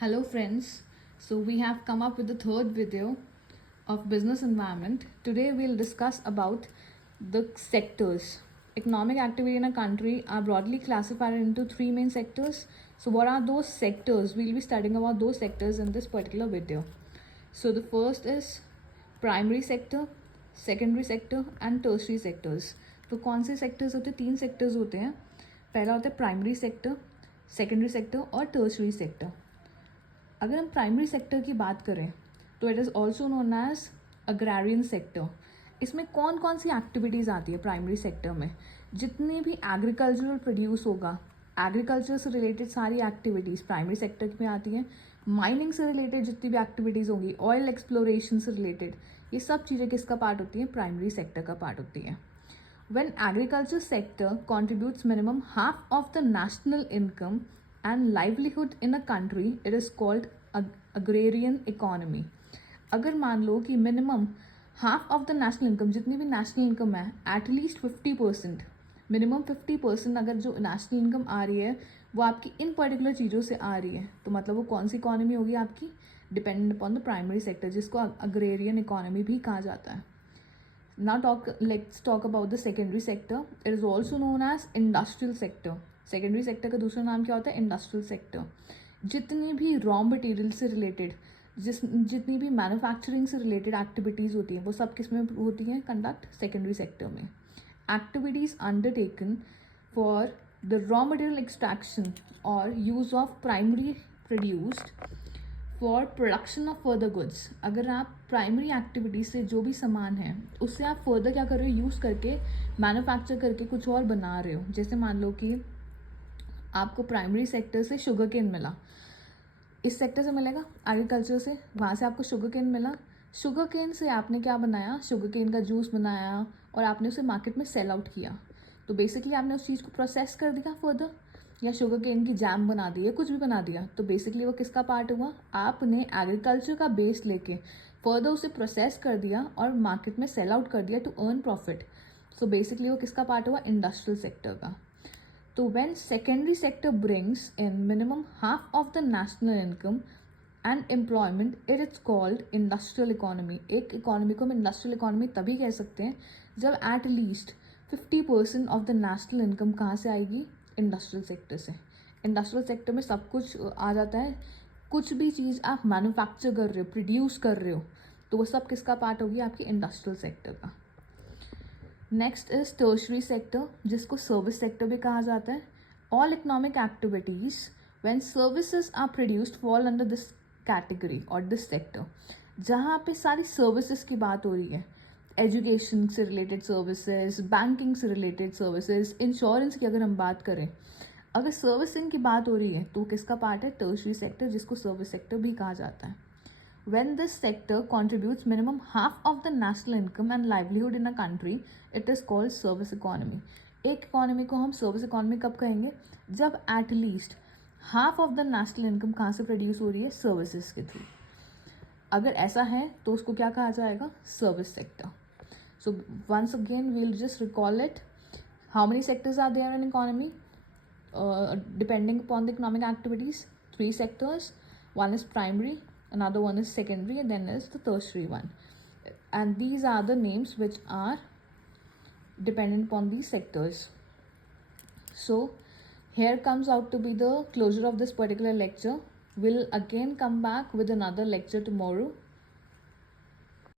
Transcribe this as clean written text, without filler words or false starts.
Hello friends, so we have come up with the third video of business environment. Today we'll discuss about the sectors. Economic activity in a country are broadly classified into three main sectors. So what are those sectors? We'll be studying about those sectors in this particular video. So the first is primary sector, secondary sector and tertiary sectors. तो कौन से sectors होते हैं? तीन sectors होते हैं. पहला होता है primary sector, secondary sector और tertiary sector. अगर हम प्राइमरी सेक्टर की बात करें तो it is also known as agrarian sector. इसमें कौन कौन सी एक्टिविटीज़ आती है प्राइमरी सेक्टर में? जितनी भी एग्रीकल्चरल प्रोड्यूस होगा, एग्रीकल्चर से रिलेटेड सारी एक्टिविटीज़ प्राइमरी सेक्टर में आती हैं. माइनिंग से रिलेटेड जितनी भी एक्टिविटीज़ होंगी, ऑयल एक्सप्लोरेशन से रिलेटेड, ये सब चीज़ें किसका पार्ट होती हैं? प्राइमरी सेक्टर का पार्ट होती हैं. When agriculture sector contributes minimum half of the national income and livelihood in a country, it is called agrarian economy. अगर मान लो कि minimum half of the national income, जितनी भी नेशनल इनकम है, at least 50%, minimum 50% अगर जो नेशनल इनकम आ रही है वो आपकी इन पर्टिकुलर चीज़ों से आ रही है, तो मतलब वो कौन सी इकोनॉमी होगी आपकी? Dependent upon the primary sector, जिसको अग्रेरियन इकोनॉमी भी कहा जाता है. Now let's talk about the secondary sector. It is also known as industrial sector. Secondary sector का दूसरा नाम क्या होता है? Industrial sector. जितनी भी रॉ मटेरियल से रिलेटेड, जितनी भी मैन्युफैक्चरिंग से रिलेटेड एक्टिविटीज़ होती हैं वो सब किस में होती हैं? कंडक्ट सेकेंडरी सेक्टर में. Activities undertaken for the raw material extraction और use of primary produced for production of further goods. अगर आप प्राइमरी एक्टिविटी से जो भी सामान है उससे आप फर्दर क्या कर रहे हो? यूज़ करके, मैन्युफैक्चर करके कुछ और बना रहे हो. जैसे मान लो कि आपको प्राइमरी सेक्टर से शुगर केन मिला, इस सेक्टर से मिलेगा एग्रीकल्चर से, वहाँ से आपको शुगर केन मिला. शुगर केन से आपने क्या बनाया? शुगर केन का जूस बनाया और आपने उसे मार्केट में सेल आउट किया. तो बेसिकली आपने उस चीज़ को प्रोसेस कर दिया फर्दर, या शुगर केन की जैम बना दी या कुछ भी बना दिया. तो बेसिकली वो किसका पार्ट हुआ? आपने एग्रीकल्चर का बेस लेके फर्दर उसे प्रोसेस कर दिया और मार्केट में सेल आउट कर दिया to earn profit. So basically वो किसका पार्ट हुआ? इंडस्ट्रियल सेक्टर का. तो when secondary sector brings in minimum half of the national income and employment, it is called industrial economy. एक इकोनॉमी को हम इंडस्ट्रियल इकोनॉमी तभी कह सकते हैं जब at least 50% of the national income कहाँ से आएगी? इंडस्ट्रियल सेक्टर से. इंडस्ट्रियल सेक्टर में सब कुछ आ जाता है. कुछ भी चीज़ आप मैन्युफैक्चर कर रहे हो, प्रोड्यूस कर रहे हो, तो वो सब किसका पार्ट होगी? आपकी इंडस्ट्रियल सेक्टर का. नेक्स्ट इज टर्शरी सेक्टर, जिसको सर्विस सेक्टर भी कहा जाता है. All economic activities when services are produced fall under this category और दिस सेक्टर. जहाँ पे सारी सर्विसेज की बात हो रही है, एजुकेशन से रिलेटेड सर्विसेज, बैंकिंग से रिलेटेड सर्विसेज, इंश्योरेंस की अगर हम बात करें, अगर सर्विसिंग की बात हो रही है तो किसका पार्ट है? टर्शरी सेक्टर, जिसको सर्विस सेक्टर भी कहा जाता है. When this sector contributes minimum half of the national income and livelihood in a country, it is called service economy. एक इकोनॉमी को हम सर्विस इकोनॉमी कब कहेंगे? जब at least half of the national income कहाँ से प्रोड्यूस हो रही है? सर्विसेज के थ्रू. अगर ऐसा है तो उसको क्या कहा जाएगा? Service sector. So once again we'll just recall it. How many sectors are there in economy? Depending upon the economic activities, 3 sectors. One is primary, another one is secondary, and then is the tertiary one. And these are the names which are dependent upon these sectors. So here comes out to be the closure of this particular lecture. We'll again come back with another lecture tomorrow.